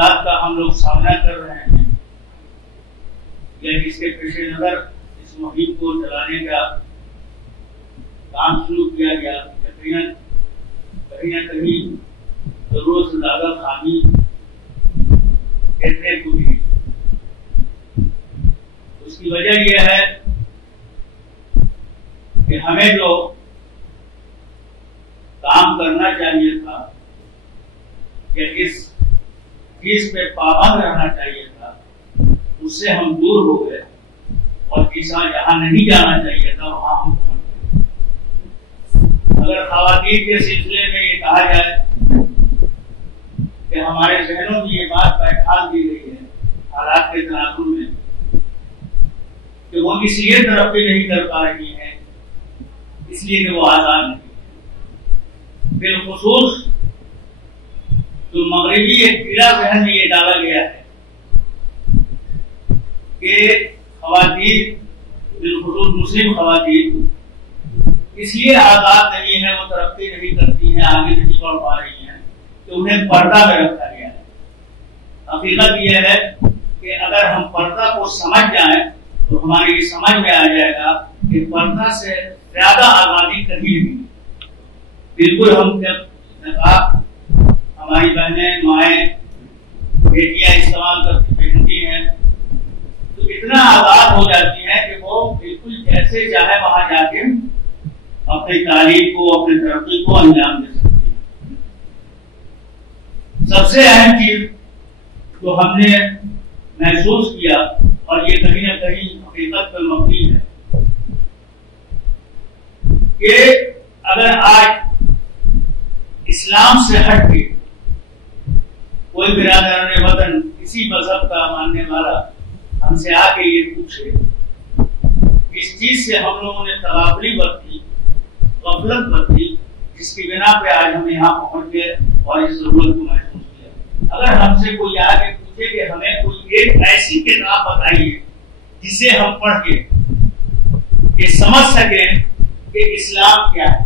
حالات کا ہم لوگ سامنا کر رہے ہیں یا جس کے پیش نظر اس مہم کو چلانے کا کام شروع کیا گیا، یقیناً کہیں نہ کہیں ضرورت سے زیادہ خامی دیکھنے کو ملی۔ اس کی وجہ یہ ہے کہ ہمیں جو کام کرنا چاہیے تھا یا جس چیز پہ پابند رہنا چاہیے تھا اس سے ہم دور ہو گئے، اور جہاں نہیں جانا چاہیے تھا وہاں ہم پہنچ گئے۔ اگر خواتین کے سلسلے میں یہ کہا جائے کہ ہمارے ذہنوں میں یہ بات بیٹھا دی گئی ہے حالات کے تناظر میں کہ وہ اس لیے ترقی نہیں کر پا رہی ہیں اس لیے کہ وہ آزاد نہیں ہے، بالخصوص جو مغربی ایک پیڑا ذہن میں یہ ڈالا گیا ہے کہ خواتین، بالخصوص مسلم خواتین اس لیے آزاد نہیں ہے، وہ ترقی نہیں کرتی ہیں، آگے نہیں بڑھ پا رہی ہیں کہ انہیں پردہ میں رکھا گیا ہے۔ حقیقت یہ ہے کہ اگر ہم پردہ کو سمجھ جائیں تو ہماری یہ سمجھ میں آ جائے گا کہ پردہ سے زیادہ آزادی کہیں نہیں۔ بالکل ہم جب نقاب ہماری بہنیں، مائیں، بیٹیاں استعمال کرتی پہنتی ہیں تو اتنا آزاد ہو جاتی ہیں کہ وہ بالکل جیسے چاہے وہاں جا کے اپنی تعلیم کو، اپنی ترقی کو انجام دے سکتی ہیں۔ سب سے اہم چیز جو ہم نے محسوس کیا، اور یہ کہیں نہ کہیں حقیقت پر مبنی ہے، کہ اگر آج اسلام سے ہٹ کے کوئی برادران وطن کسی مذہب کا ماننے والا ہم سے آ کے یہ پوچھے، اس چیز سے ہم لوگوں نے تغافلی برتی، غفلت برتی، جس کی بنا پہ آج ہم یہاں پہنچ گئے اور اس ضرورت کو محسوس کیا۔ اگر ہم سے کوئی آ کے پوچھے کہ ہمیں کوئی ایک ایسی کتاب بتائیے جسے ہم پڑھ کے یہ سمجھ سکیں کہ اسلام کیا ہے،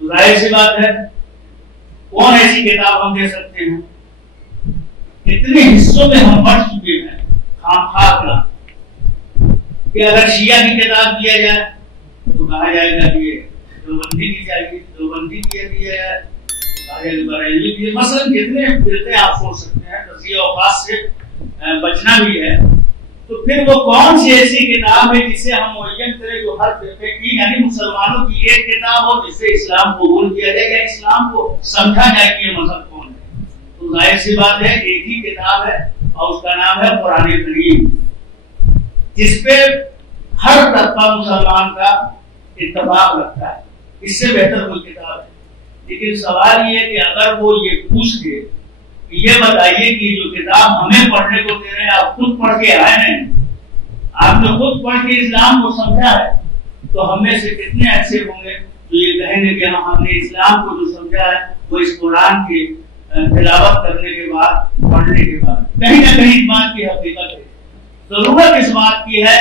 تو ظاہر سی بات ہے کون ایسی کتاب ہم دے سکتے ہیں؟ اتنے حصوں میں ہم پڑھ چکے ہیں خام کا کہ اگر شیعہ کی کتاب دیا جائے تو کہا جائے گا کہ دیوبندی کی چاہیے، دیوبندی کی دیا جائے کہا جائے گا بریلوی کی۔ مثلاً جتنے فرقے آپ سوچ سکتے ہیں، تزیہ اوقات سے بچنا بھی ہے، تو پھر وہ کون سی ایسی کتاب ہے جسے ہم معین کریں جو ہر فرقے کی، یعنی مسلمانوں کی ایک کتاب ہو جس سے اسلام قبول کیا جائے گا، اسلام کو سمجھا جائے کہ یہ مذہب کون ہے؟ تو ظاہر سی بات ہے ایک ہی کتاب ہے اور اس کا نام ہے قرآن کریم، جس پہ ہر طبقہ مسلمان کا اتفاق رکھتا ہے۔ اس سے بہتر کوئی کتاب ہے۔ لیکن سوال یہ ہے کہ اگر وہ یہ پوچھ کے یہ بتائیے کہ جو کتاب ہمیں پڑھنے کو دے رہے ہیں آپ خود پڑھ کے آئے ہیں، آپ نے خود پڑھ کے اسلام کو سمجھا ہے، تو ہم میں سے کتنے ایسے ہوں گے جو یہ کہیں گے کہ ہم نے اسلام کو جو سمجھا ہے وہ اس قرآن کی تلاوت کرنے کے بعد، پڑھنے کے بعد۔ کہیں نہ کہیں اس بات کی حقیقت ہے، ضرورت اس بات کی ہے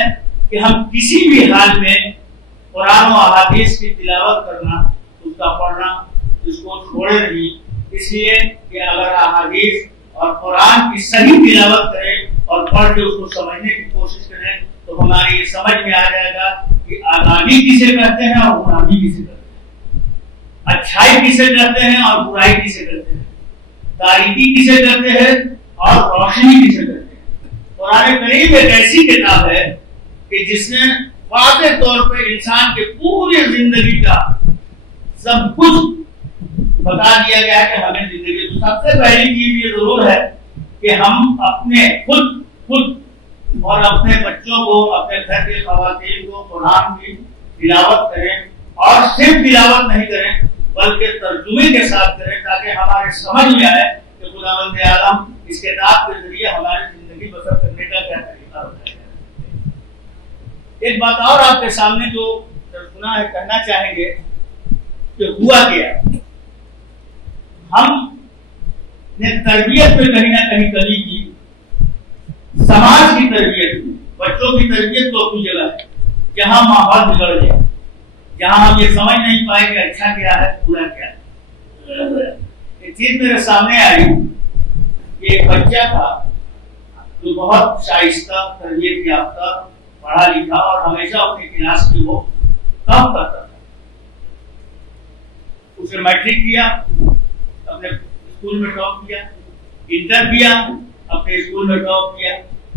کہ ہم کسی بھی حال میں قرآن و احادیث کی تلاوت کرنا، اس کا پڑھنا، اس کو چھوڑے نہیں، اس لیے کہ اگر احادیث اور قرآن کی صحیح تلاوت کریں اور پڑھ کے اس کو سمجھنے کی کوشش کریں تو ہماری یہ سمجھ میں آ جائے گا کہ آزادی کسے کہتے ہیں اور غلامی کسے کہتے ہیں، اچھائی کسے کہتے ہیں اور برائی کسے کہتے ہیں، تاریکی کسے کہتے ہیں اور روشنی کسے کہتے ہیں۔ قرآن کریم ایک ایسی کتاب ہے کہ جس نے واضح طور پہ انسان کے پوری زندگی کا سب کچھ بتا دیا گیا کہ ہمیں زندگی، تو سب سے پہلی چیز یہ ضرور ہے کہ ہم اپنے خود اور اپنے بچوں کو، اپنے گھر کے خواتین کو قرآن کی تلاوت کریں، اور صرف تلاوت نہیں کریں بلکہ ترجمے کے ساتھ کریں، تاکہ ہمارے سمجھ میں آئے کہ خداوند عالم اس کتاب کے ذریعے ہماری زندگی بسر کرنے کا کیا طریقہ بتایا ہے۔ ایک بات اور آپ کے سامنے جو سنا ہے کہنا چاہیں گے کہ ہوا کیا، ہم نے تربیت میں کہیں نہ کہیں کمی کی، سماج کی تربیت میں، بچوں کی تربیت تو اپنی جگہ ہے، جہاں ماحول بگڑ گیا، جہاں ہم یہ سمجھ نہیں پائے کہ اچھا کیا ہے برا کیا ہے۔ ایک چیز میرے سامنے آئی یہ ایک بچہ تھا جو بہت شائستہ، تربیت یافتہ، پڑھا لکھا اور ہمیشہ اپنی کلاس میں وہ کام کرتا تھا. اس نے میٹرک کیا، اپنے اسکول میں ٹاپ کیا، انٹر کیا، اپنے اسکول میں ٹاپ کیا،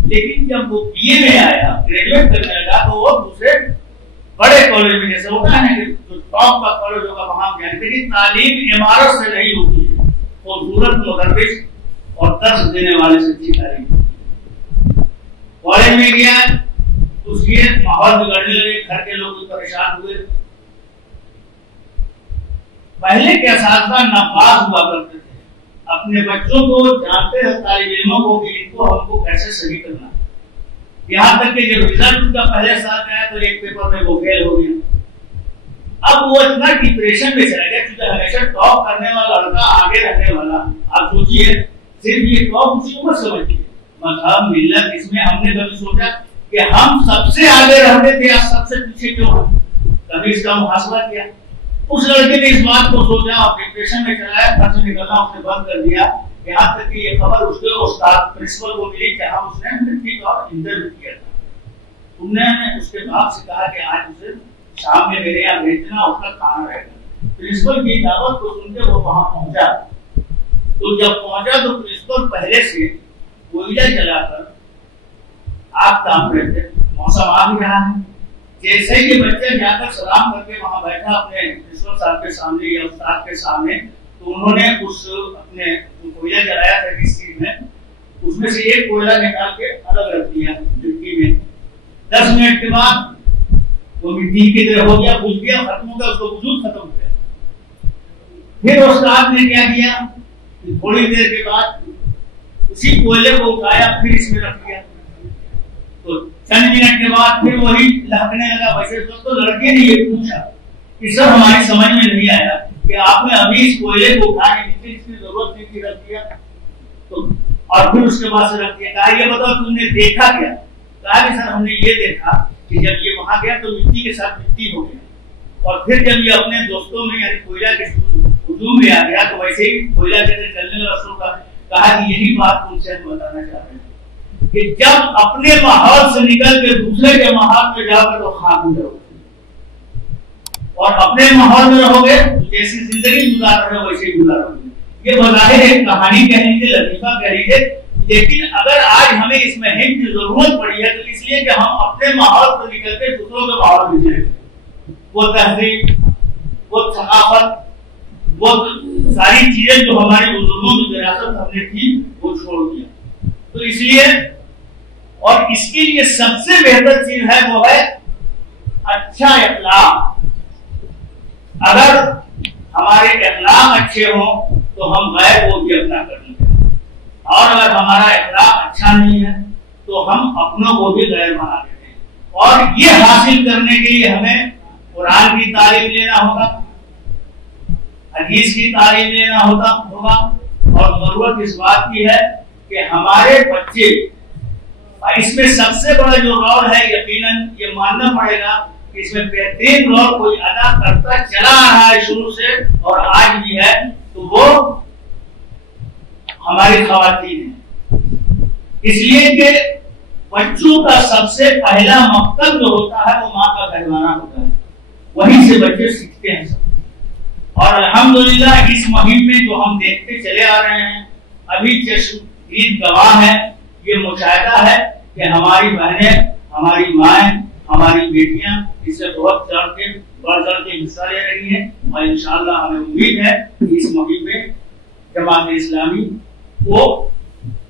لیکن جب وہ بی اے میں آیا، گریجویٹ کرنے لگا، تو وہ دوسرے بڑے کالج میں، جیسے ہوتا ہے کہ جو ٹاپ کا کالج ہوگا وہاں گیا. لیکن تعلیم عمارت سے نہیں ہوتی ہے، خوبصورت مدرس اور درس دینے والے سے اچھی تعلیم ہوتی ہے. کالج میں گیا، اس کے ماحول بگڑنے لگے، گھر کے لوگ پریشان ہوئے. پہلے کے اساتذہ ناپاس ہوا کرتے تھے، اپنے بچوں کو جانتے ہیں، طالب علموں کو کہ ان کو ہم کو کیسے صحیح کرنا ہے. یہاں تک کہ جب رزلٹ کا پہلے ساتھ آیا تو ایک پیپر میں وہ فیل ہو گیا. اب وہ اتنا ڈپریشن میں چلا گیا کیونکہ ہمیشہ ٹاپ کرنے والا لڑکا آگے رہنے والا. آپ سوچیے، صرف یہ ٹاپ اسی عمر سمجھتی ہے. مذہب ملت، اس میں ہم نے کبھی سوچا کہ ہم سب سے آگے رہتے تھے یا سب سے پیچھے کیوں ہیں؟ کبھی اس کا محاسبہ کیا؟ اس لڑکے نے اس بات کو سوچا اور ڈپریشن میں چلا گیا، گھر سے نکلنا اس نے بند کر دیا. یہاں تک کہ یہ خبر اس کے استاد پرنسپل کو ملی کہ ہم اس نے میٹرک اور انٹرویو کیا تھا. انہوں نے اس کے باپ سے کہا کہ آج اسے شام میں میرے یہاں بھیجنا، اس کا کھانا رہے گا. پرنسپل کی دعوت کو سن کے وہ وہاں پہنچا. تو جب پہنچا تو پرنسپل پہلے سے کوئلہ جلا کر آگ تام رہے تھے. موسم آ بھی رہا ہے. جیسے ہی بچہ جا کر سلام کر کے وہاں بیٹھا اپنے پرنسپل صاحب کے سامنے یا استاد کے سامنے، تو انہوں نے اس اپنے کوئلہ جلایا تھا کس چیز میں، اس میں سے ایک کوئلہ نکال کے الگ رکھ دیا مٹی میں. 10 منٹ کے بعد وہ مٹی کی طرح ہو گیا، بجھ گیا، ختم ہو گیا، اس کا وجود ختم ہو گیا. پھر استاد نے کیا کیا، تھوڑی دیر کے بعد اسی کوئلے کو اٹھایا، پھر اس میں رکھ دیا. تو چند منٹ کے بعد پھر وہی لہکنے لگا. ویسے تو لڑکے نے یہ پوچھا کہ سر ہماری سمجھ میں نہیں آیا کہ آپ نے ابھی اس کوئلے کو اٹھانے کی اس کی ضرورت نہیں تھی، رکھ دیا تو، اور پھر اس کے بعد سے رکھ دیا. کہا یہ بتاؤ تم نے دیکھا کیا؟ کہا کہ سر ہم نے یہ دیکھا کہ جب یہ وہاں گیا تو مٹی کے ساتھ مٹی ہو گیا، اور پھر جب یہ اپنے دوستوں میں یعنی کوئلہ کے ہجوم میں آ گیا تو ویسے ہی کوئلہ کے چلنے لگا شروع کر. کہا کہ یہی بات تم سے ہم بتانا چاہتے ہیں کہ جب اپنے ماحول سے نکل کے دوسرے کے ماحول میں جاؤ گے تو خاک میں رہو گے، اور اپنے ماحول میں رہو گے تو جیسی زندگی گزار رہے ہو ویسے ہی گزارو گے. یہ بظاہر ایک کہانی کہہ لیجیے، لطیفہ کہہ لیجیے، لیکن اگر آج ہمیں اس مہم کی ضرورت پڑی ہے تو اس لیے کہ ہم اپنے ماحول سے نکل کے دوسروں کے ماحول میں جائیں. وہ تہذیب، وہ ثقافت، وہ ساری چیزیں جو ہمارے بزرگوں کی وراثت ہم نے تھی وہ چھوڑ دیا. تو اس لیے اور اس کے لیے سب سے بہتر چیز ہے وہ ہے اچھا اخلاق. اگر ہمارے اخلاق اچھے ہوں تو ہم غیر کو بھی اپنا کر لیں گے، اور اگر ہمارا اخلاق اچھا نہیں ہے تو ہم اپنوں کو بھی غیر بنا دیتے ہیں. اور یہ حاصل کرنے کے لیے ہمیں قرآن کی تعلیم لینا ہوگا، حدیث کی تعلیم لینا ہوگا، اور ضرورت اس بات کی ہے کہ ہمارے بچے، اس میں سب سے بڑا جو رول ہے یقیناً یہ ماننا پڑے گا کہ اس میں بہترین رول کوئی ادا کرتا چلا آ رہا ہے شروع سے اور آج بھی ہے، تو وہ ہماری خواتین ہیں. اس لیے کہ بچوں کا سب سے پہلا مقصد جو ہوتا ہے وہ ماں کا گھرانہ ہوتا ہے، وہیں سے بچے سیکھتے ہیں. اور الحمدللہ اس مہم میں جو ہم دیکھتے چلے آ رہے ہیں، ابھی چشم دید گواہ ہے، یہ مشاہدہ ہے کہ ہماری بہنیں، ہماری مائیں، ہماری بیٹیاں اس سے بہت بڑھ چڑھ کے حصہ لے رہی ہیں. اور انشاءاللہ ہمیں امید ہے کہ اس مہم میں جماعت اسلامی کو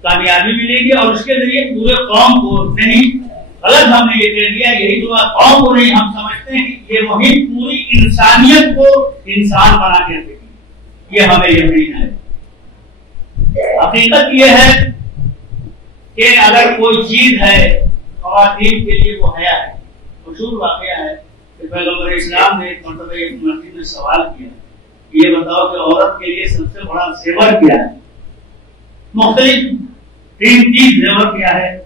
کامیابی ملے گی، اور اس کے ذریعے پورے قوم کو نہیں، غلط ہم نے یہ کہہ دیا، یہی تو قوم کو نہیں، ہم سمجھتے ہیں کہ یہ مہم پوری انسانیت کو انسان بنا کے دے گی، یہ ہمیں یقین ہے. حقیقت یہ ہے کہ اگر کوئی چیز ہے خواتین کے لیے وہ حیا ہے. مشہور واقعہ ہے کہ پیغمبر اسلام نے ایک مرتبہ ایک مسجد میں سوال کیا، یہ بتاؤ کہ عورت کے لیے سب سے بڑا زیور کیا ہے؟ مختلف 3 چیز زیور کیا ہے؟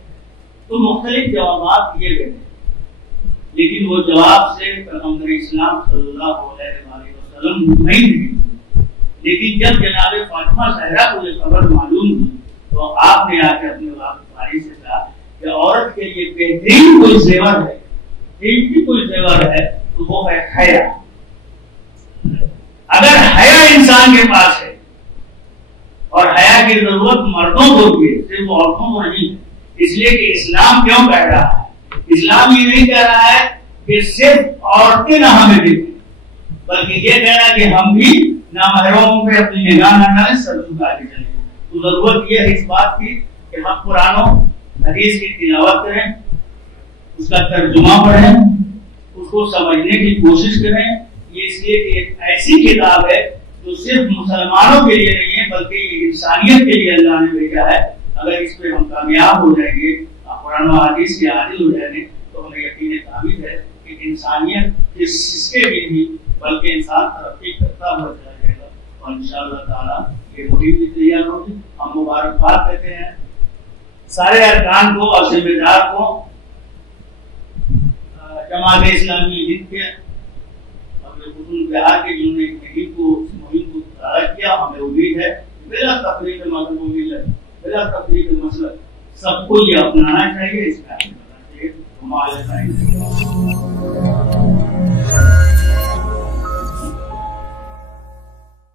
تو مختلف جوابات دیے گئے تھے، لیکن وہ جواب سے پیغمبر اسلام صلی اللہ علیہ وسلم نہیں ملی. لیکن جب جناب فاطمہ زہرا کو یہ خبر معلوم ہوئی تو آپ نے آ کے اپنے بھائی سے کہا کہ عورت کے لیے بہترین کوئی زیور ہے، قیمتی کوئی زیور ہے تو وہ ہے حیا۔ اگر حیا انسان کے پاس ہے، اور حیا کی ضرورت مردوں کو بھی ہے، صرف عورتوں کو نہیں ہے، اس لیے کہ اسلام کیوں کہہ رہا ہے؟ اسلام یہ نہیں کہہ رہا ہے کہ صرف عورتیں نہ ہمیں دیکھیں، بلکہ یہ کہہ رہا ہے کہ ہم بھی نامحرموں پہ اپنی نگاہ نہ ڈالیں، سر جھکا کے چلیں۔ تو ضرورت یہ ہے اس بات کی کہ ہم قرآن و حدیث کی تلاوت کریں، اس کا ترجمہ پڑھیں، اس کو سمجھنے کی کوشش کریں۔ یہ اس لیے کہ ایک ایسی کتاب ہے جو صرف مسلمانوں کے لیے نہیں ہے بلکہ یہ انسانیت کے لیے اللہ نے بھیجا ہے۔ اگر اس پہ ہم کامیاب ہو جائیں گے، قرآن و حدیث کے عادل ہو جائیں گے، تو ہمیں یقین تعمیر ہے کہ انسانیت اس کے بھی نہیں بلکہ انسان ترقی کرتا ہوا چلا جائے گا، اور انشاءاللہ تعالیٰ یہ مہم بھی تیار ہوگی۔ ہم مبارکباد دیتے ہیں سارے ارکان کو اور ذمہ دار کو، جماعت اسلامی ہند کے اپنے خصوص بہار کے جنہوں نے مہم کو تیار کیا، ہمیں امید ہے بلا تفریق مذہب و ملت، بلا تفریق مسلک سب کو یہ اپنانا چاہیے، اس کا چاہیے۔